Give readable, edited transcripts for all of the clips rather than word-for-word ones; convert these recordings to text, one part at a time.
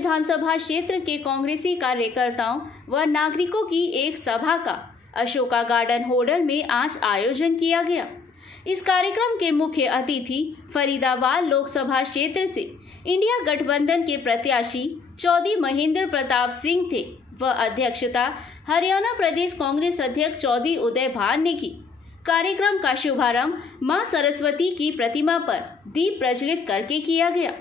विधानसभा क्षेत्र के कांग्रेसी कार्यकर्ताओं व नागरिकों की एक सभा का अशोका गार्डन होडल में आज आयोजन किया गया। इस कार्यक्रम के मुख्य अतिथि फरीदाबाद लोकसभा क्षेत्र से इंडिया गठबंधन के प्रत्याशी चौधरी महेंद्र प्रताप सिंह थे व अध्यक्षता हरियाणा प्रदेश कांग्रेस अध्यक्ष चौधरी उदय भान ने की। कार्यक्रम का शुभारंभ मां सरस्वती की प्रतिमा पर दीप प्रज्वलित करके किया गया।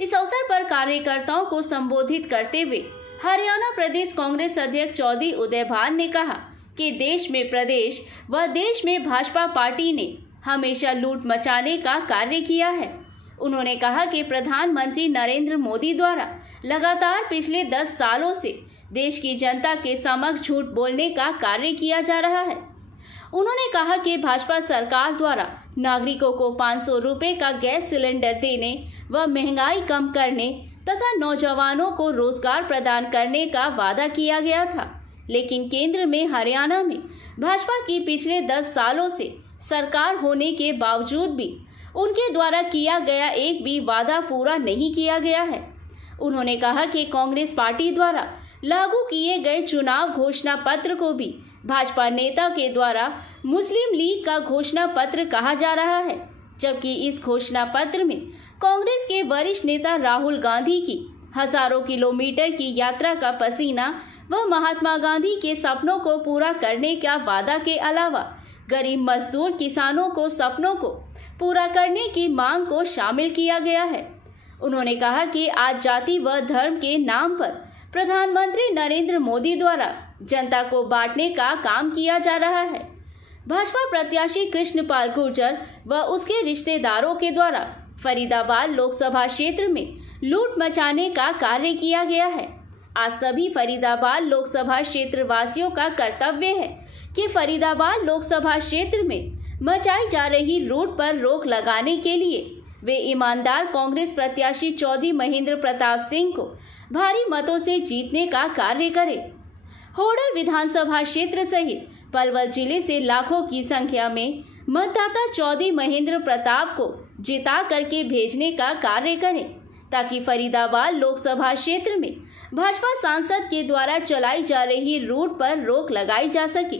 इस अवसर पर कार्यकर्ताओं को संबोधित करते हुए हरियाणा प्रदेश कांग्रेस अध्यक्ष चौधरी उदय भान ने कहा कि देश में प्रदेश व देश में भाजपा पार्टी ने हमेशा लूट मचाने का कार्य किया है। उन्होंने कहा कि प्रधानमंत्री नरेंद्र मोदी द्वारा लगातार पिछले 10 सालों से देश की जनता के समक्ष झूठ बोलने का कार्य किया जा रहा है। उन्होंने कहा कि भाजपा सरकार द्वारा नागरिकों को 500 रुपए का गैस सिलेंडर देने व महंगाई कम करने तथा नौजवानों को रोजगार प्रदान करने का वादा किया गया था, लेकिन केंद्र में हरियाणा में भाजपा की पिछले 10 सालों से सरकार होने के बावजूद भी उनके द्वारा किया गया एक भी वादा पूरा नहीं किया गया है। उन्होंने कहा कि कांग्रेस पार्टी द्वारा लागू किए गए चुनाव घोषणा पत्र को भी भाजपा नेता के द्वारा मुस्लिम लीग का घोषणा पत्र कहा जा रहा है, जबकि इस घोषणा पत्र में कांग्रेस के वरिष्ठ नेता राहुल गांधी की हजारों किलोमीटर की यात्रा का पसीना व महात्मा गांधी के सपनों को पूरा करने का वादा के अलावा गरीब मजदूर किसानों को सपनों को पूरा करने की मांग को शामिल किया गया है। उन्होंने कहा कि आज जाति व धर्म के नाम पर प्रधानमंत्री नरेंद्र मोदी द्वारा जनता को बांटने का काम किया जा रहा है। भाजपा प्रत्याशी कृष्णपाल गुर्जर व उसके रिश्तेदारों के द्वारा फरीदाबाद लोकसभा क्षेत्र में लूट मचाने का कार्य किया गया है। आज सभी फरीदाबाद लोकसभा क्षेत्र वासियों का कर्तव्य है कि फरीदाबाद लोकसभा क्षेत्र में मचाई जा रही लूट पर रोक लगाने के लिए वे ईमानदार कांग्रेस प्रत्याशी चौधरी महेंद्र प्रताप सिंह को भारी मतों से जीतने का कार्य करें। होडल विधानसभा क्षेत्र सहित पलवल जिले से लाखों की संख्या में मतदाता चौधरी महेंद्र प्रताप को जिता करके भेजने का कार्य करें, ताकि फरीदाबाद लोकसभा क्षेत्र में भाजपा सांसद के द्वारा चलाई जा रही लूट पर रोक लगाई जा सके।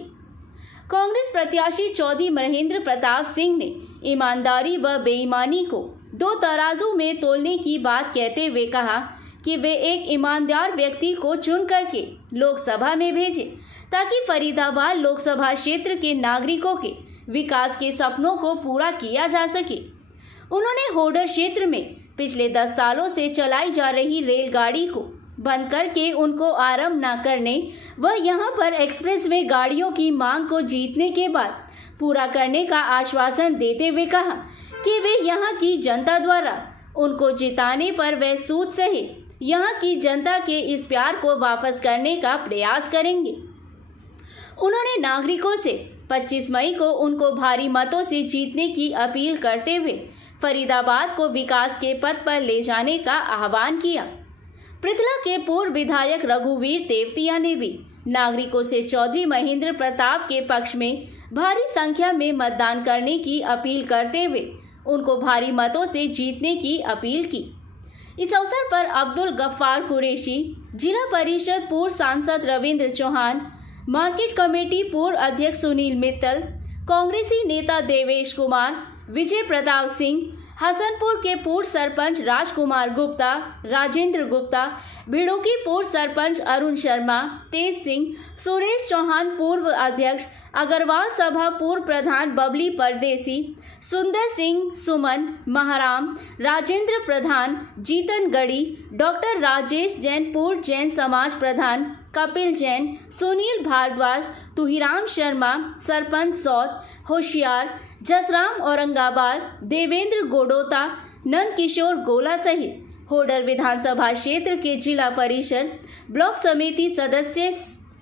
कांग्रेस प्रत्याशी चौधरी महेंद्र प्रताप सिंह ने ईमानदारी व बेईमानी को दो तराजू में तोलने की बात कहते हुए कहा कि वे एक ईमानदार व्यक्ति को चुन करके लोकसभा में भेजे, ताकि फरीदाबाद लोकसभा क्षेत्र के नागरिकों के विकास के सपनों को पूरा किया जा सके। उन्होंने होडल क्षेत्र में पिछले 10 सालों से चलाई जा रही रेलगाड़ी को बंद करके उनको आरंभ न करने व यहां पर एक्सप्रेस वे गाड़ियों की मांग को जीतने के बाद पूरा करने का आश्वासन देते हुए कहा कि वे यहां की जनता द्वारा उनको जिताने पर वे सूद सहित यहां की जनता के इस प्यार को वापस करने का प्रयास करेंगे। उन्होंने नागरिकों से 25 मई को उनको भारी मतों से जीतने की अपील करते हुए फरीदाबाद को विकास के पथ पर ले जाने का आह्वान किया। पृथला के पूर्व विधायक रघुवीर तेवतिया ने भी नागरिकों से चौधरी महेंद्र प्रताप के पक्ष में भारी संख्या में मतदान करने की अपील करते हुए उनको भारी मतों से जीतने की अपील की। इस अवसर पर अब्दुल गफ्फार कुरैशी, जिला परिषद पूर्व सांसद रविंद्र चौहान, मार्केट कमेटी पूर्व अध्यक्ष सुनील मित्तल, कांग्रेसी नेता देवेश कुमार, विजय प्रताप सिंह, हसनपुर के पूर्व सरपंच राजकुमार गुप्ता, राजेंद्र गुप्ता, भिड़ोकी पूर्व सरपंच अरुण शर्मा, तेज सिंह, सुरेश चौहान पूर्व अध्यक्ष, अग्रवाल सभा पूर्व प्रधान बबली परदेसी, सुंदर सिंह, सुमन महाराम, राजेंद्र प्रधान, जीतन गढ़ी, डॉक्टर राजेश जैन पूर्व जैन समाज प्रधान, कपिल जैन, सुनील भारद्वाज, तुहिराम शर्मा, सरपंच सौत, होशियार, जसराम औरंगाबाद, देवेंद्र गोडोता, नंद किशोर गोला सहित होडल विधानसभा क्षेत्र के जिला परिषद, ब्लॉक समिति सदस्य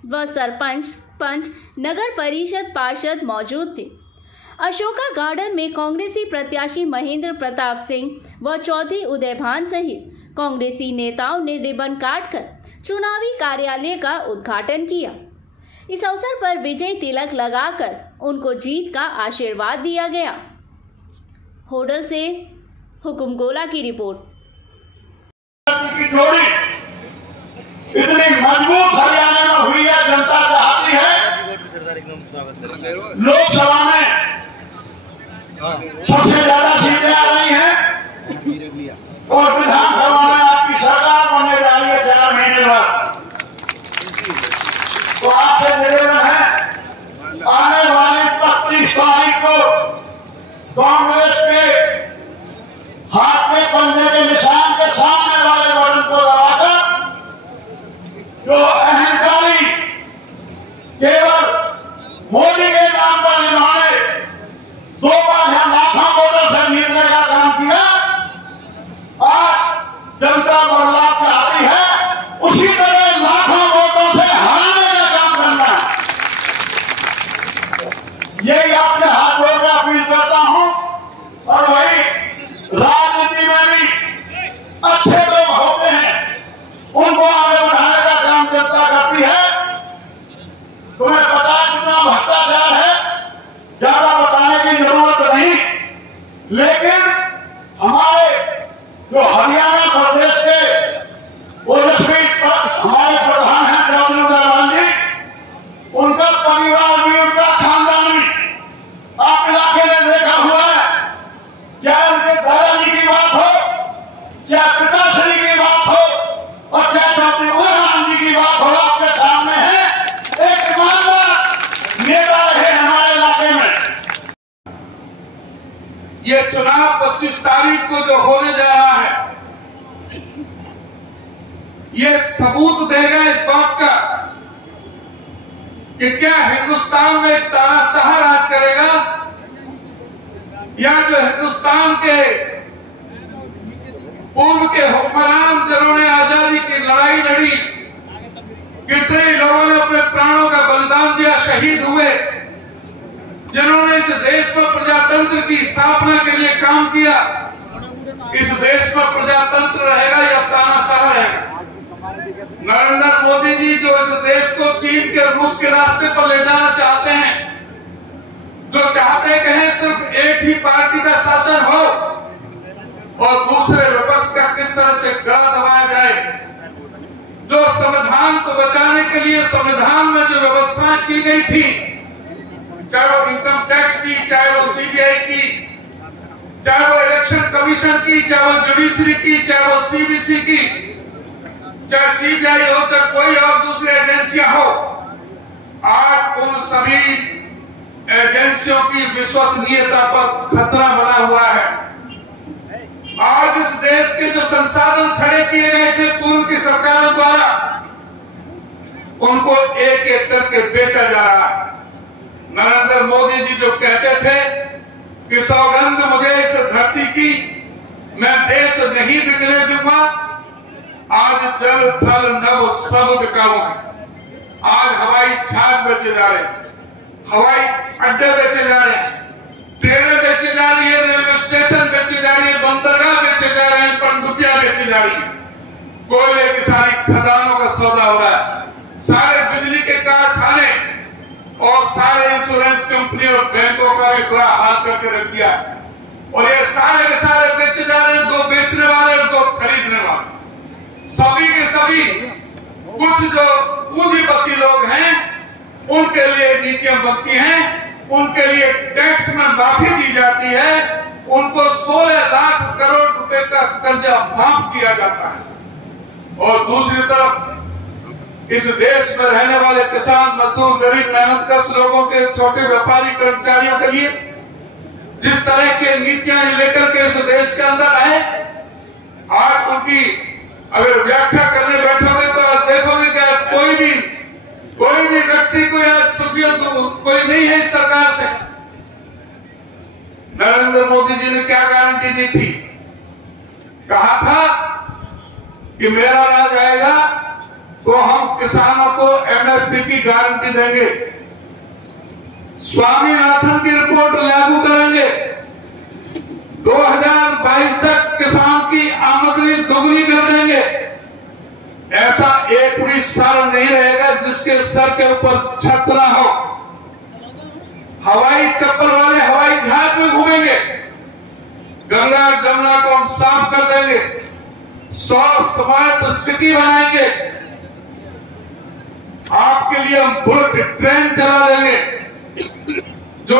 व सरपंच, पंच, नगर परिषद पार्षद मौजूद थे। अशोका गार्डन में कांग्रेसी प्रत्याशी महेंद्र प्रताप सिंह व चौधरी उदय भान सहित कांग्रेसी नेताओं ने रिबन काटकर चुनावी कार्यालय का उद्घाटन किया। इस अवसर पर विजय तिलक लगाकर उनको जीत का आशीर्वाद दिया गया। होडल से हुकुम गोला की रिपोर्ट। इतनी मजबूत हरियाणा में हुई है, जनता चाहती है लोकसभा में सबसे ज्यादा सीटें आ रही हैं और विधानसभा में आपकी सरकार बनने जा रही है 4 महीने बाद। तो आपसे निवेदन है, आने वाली 25 तारीख को कांग्रेस के हाथ में पंजे के निशान के सामने वाले बटन को दबाकर जो अहंकारी केवल मोदी के नाम पर इन्होंने 2 बार लाखों वोटों से जीतने का काम किया, आज जनता बदलाव चाहती है, उसी तरह लाखों वोटों से हराने का काम करना है। यही आपसे हाथ जोड़कर अपील करता हूं। और वही राजनीति में भी अच्छे लोग होते हैं, उनको आगे बढ़ाने का काम जनता करती है। तुम्हें पता है कितना भ्रष्टाचार है, ज्यादा बताने की जरूरत नहीं, लेकिन हमारे जो हरियाणा प्रदेश के ओजस्वी हमारे प्रधान हैं चौधरी दरबान जी, उनका परिवार भी, उनका खानदान भी आप इलाके में देखा हुआ है। चाहे उनके दादाजी की बात हो, चाहे पिताश्री की बात हो और चाहे चौधरी दरबान जी की बात हो, आपके सामने है। एक ईमानदार नेता रहे हमारे इलाके में। ये चुनाव 25 तारीख को जो होने जा रहा है, ये सबूत देगा इस बात का कि क्या हिंदुस्तान में एक तानाशाह राज करेगा, या जो हिंदुस्तान के पूर्व के हुक्मरान जिन्होंने आजादी की लड़ाई लड़ी, कितने लोगों ने अपने प्राणों का बलिदान दिया, शहीद हुए, जिन्होंने इस देश में प्रजातंत्र की स्थापना के लिए काम किया, इस देश में प्रजातंत्र रहेगा या तानाशाह रहेगा? नरेंद्र मोदी जी जो इस देश को चीन के रूस के रास्ते पर ले जाना चाहते हैं, जो चाहते हैं सिर्फ एक ही पार्टी का शासन हो और दूसरे विपक्ष का किस तरह से गला दबाया जाए, जो संविधान को बचाने के लिए संविधान में जो व्यवस्थाएं की गई थी, चाहे वो इनकम टैक्स की, चाहे वो सीबीआई की, चाहे वो इलेक्शन कमीशन की, चाहे वो जुडिशरी की, चाहे वो सीबीसी की, चाहे सीबीआई हो, चाहे कोई और दूसरी एजेंसियां हो, आज उन सभी एजेंसियों की विश्वसनीयता पर खतरा बना हुआ है। आज इस देश के जो संसाधन खड़े किए गए थे पूर्व की सरकारों द्वारा, उनको एक एक करके बेचा जा रहा है। नरेंद्र मोदी जी जो कहते थे कि सौगंध मुझे इस धरती की, मैं देश नहीं बिकने दूंगा, आज जल थल नभ सब बिकाऊ है। आज हवाई जहाज बेचे जा रहे हैं, हवाई अड्डे बेचे जा रहे हैं, ट्रेनें बेची जा रही है, रेलवे स्टेशन बेचे जा रही है, बंदरगाह बेचे जा रहे हैं, पनडुब्बियां बेची जा रही है, कोयले की सारी खदानों का सौदा हो रहा है, सारे बिजली के कारखाने और सारे इंश्योरेंस कंपनी और बैंकों का भी बुरा हाल करके रख दिया है। और ये सारे के सारे बेचे जा रहे हैं, 2 बेचने वाले और 2 खरीदने वाले, सभी के सभी कुछ जो पूंजीपति लोग हैं उनके लिए नीतियां बनती हैं, उनके लिए टैक्स में माफी दी जाती है, उनको 16 लाख करोड़ रुपए का कर्जा माफ किया जाता है। और दूसरी तरफ इस देश में रहने वाले किसान, मजदूर, गरीब, मेहनतकश लोगों के, छोटे व्यापारी, कर्मचारियों के लिए जिस तरह की नीतियां लेकर के इस देश के अंदर आए, आज उनकी अगर व्याख्या करने बैठोगे तो आज देखोगे कि आज कोई भी व्यक्ति को आज सुविधा कोई नहीं है इस सरकार से। नरेंद्र मोदी जी ने क्या गारंटी दी थी? कहा था कि मेरा राज आएगा तो हम किसानों को एमएसपी की गारंटी देंगे, स्वामीनाथन की रिपोर्ट लागू करेंगे, 2022 तक किसान की आमदनी दोगुनी कर देंगे। ऐसा एक भी साल नहीं रहेगा जिसके सर के ऊपर छत ना हो। हवाई चप्पल वाले हवाई जहाज में घूमेंगे, गंगा जमुना को हम साफ कर देंगे, 100 स्मार्ट सिटी बनाएंगे, आपके लिए हम बुलेट ट्रेन चला देंगे। जो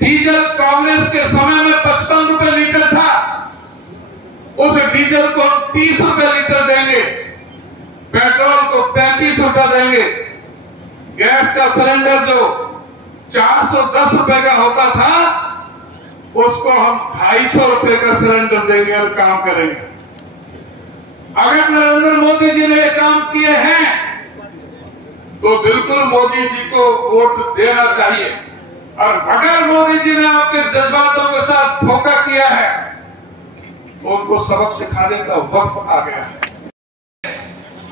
डीजल कांग्रेस के समय में 55 रुपए लीटर था, उस डीजल को हम 30 रुपए लीटर देंगे, पेट्रोल को 35 रुपए देंगे, गैस का सिलेंडर जो 410 रुपए का होता था उसको हम 250 रुपए का सिलेंडर देंगे और काम करेंगे। अगर नरेंद्र मोदी जी ने काम किए हैं तो बिल्कुल मोदी जी को वोट देना चाहिए, और अगर मोदी जी ने आपके जज्बातों के साथ धोखा किया है तो उनको सबक सिखाने का वक्त आ गया है।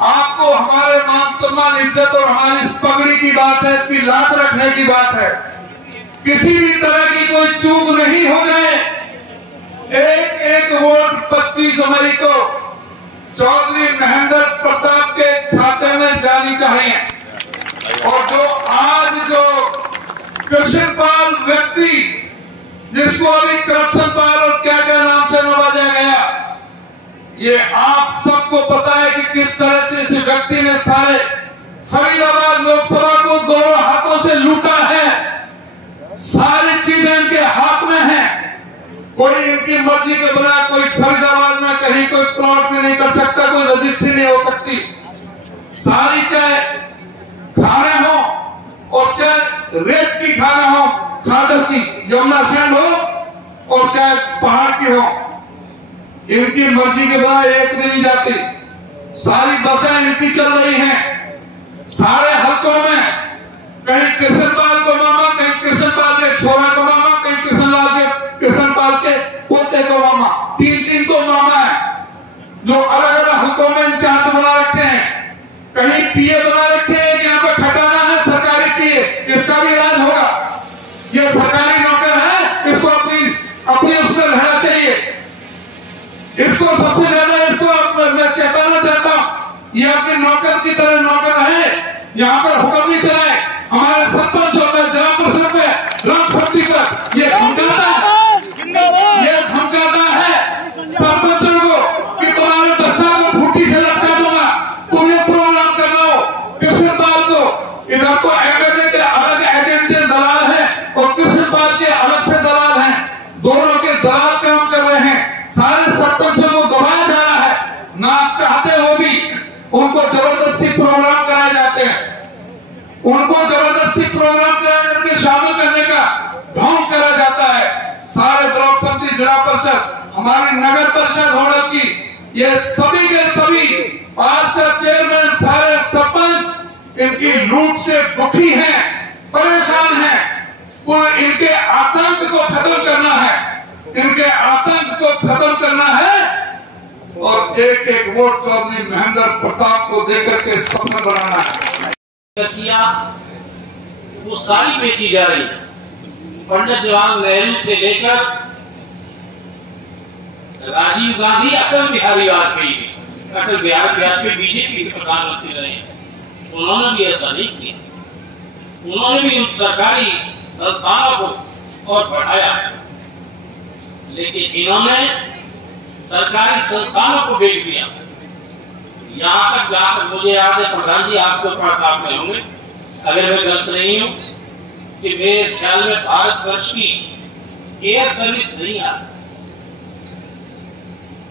आपको हमारे मान सम्मान इज्जत और हमारी पगड़ी की बात है, इसकी लात रखने की बात है। किसी भी तरह की कोई चूक नहीं हो जाए। एक एक वोट 25 मई को चौधरी महेंद्र प्रताप के खाते में जानी चाहिए। और जो कृष्णपाल व्यक्ति, जिसको अभी करप्शन पाल और क्या क्या नाम से नवाजा गया, ये आप सबको पता है कि किस तरह से इस व्यक्ति ने सारे फरीदाबाद लोकसभा को दोनों हाथों से लूटा है। सारी चीजें इनके हाथ में हैं। कोई इनकी मर्जी के बिना कोई फरीदाबाद में कहीं कोई प्लॉट भी नहीं कर सकता, कोई रजिस्ट्री नहीं हो सकती। सारी चाहे खाने हो और चाहे रेत की खाना हो, खादर की यमुना सैंड हो और चाहे पहाड़ की हो, इनकी मर्जी के बिना एक भी नहीं जाती। सारी बसें इनकी चल रही हैं। सारे हलकों में कहीं कृष्णपाल को मामा, कहीं कृष्णपाल के छोरा को मामा, कहीं कृष्णपाल के पोते को मामा, तीन को मामा है जो अलग अलग हलकों में इंचार्ज बना रखे हैं। कहीं पीए बना रखे हैं कि यहाँ पे खटाना है, सरकारी पीए, इसका भी इलाज होगा। ये सरकारी नौकर है, इसको अपनी उसमें रहना चाहिए। इसको सबसे ज्यादा मैं चेतावनी देता हूं, ये अपने नौकर की तरह नौकर है, यहाँ पर हुक्म नहीं चलाए। हमारे सरपंचों में, जिला परिषद में, राम शक्ति पर ये धमकाता है सरपंचों को कि तुम्हारे दस्तार को फूटी से लटका दूंगा, तुम ये प्रोग्राम करना हो। कृष्णपाल को इधर को एमएलए के अलग एजेंट दलाल है और कृष्णपाल के अलग से दलाल हैं, दोनों के दलाल काम कर रहे हैं। सारे सरपंचों को दबाया जा रहा है, ना चाहते हो भी उनको जबरदस्ती प्रोग्राम कराए जाते हैं। उनको जबरदस्ती प्रोग्राम करा करके शामिल करने का ढोंग करा जाता है। सारे ब्लॉक समिति, जिला परिषद, हमारी नगर परिषद होने की, ये सभी के सभी पार्षद, चेयरमैन, सारे सरपंच इनकी लूट से दुखी हैं, परेशान हैं। इनके आतंक को खत्म करना है, इनके आतंक को खत्म करना है और एक एक वोट चौधरी महेंद्र प्रताप को देकर के सपना बनाना है। किया वो सारी बेची जा रही है। पंडित जवाहरलाल नेहरू से लेकर राजीव गांधी, अटल बिहारी वाजपेयी, अटल बिहारी वाजपेयी बीजेपी के प्रधानमंत्री रहे, उन्होंने भी ऐसा नहीं किया। उन्होंने भी उन सरकारी संस्थानों को और बढ़ाया, लेकिन इन्होंने सरकारी संस्थानों को बेच दिया। यहाँ तक जाकर मुझे याद है, प्रधान जी आपके पास आप में होंगे, अगर मैं गलत नहीं हूं, कि मेरे ख्याल में भारतवर्ष की एयर सर्विस नहीं आती।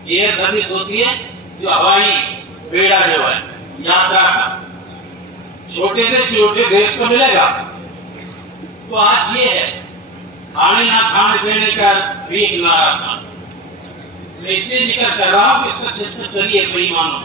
एयर सर्विस होती है जो हवाई बेड़ा जो है यात्रा का, छोटे से छोटे देश को मिलेगा। तो आज ये है, खाने ना खाने देने का भी एक नारा था। मैं इसलिए जिक्र कर रहा हूं, इसका चिंतन करिए, सही मानो।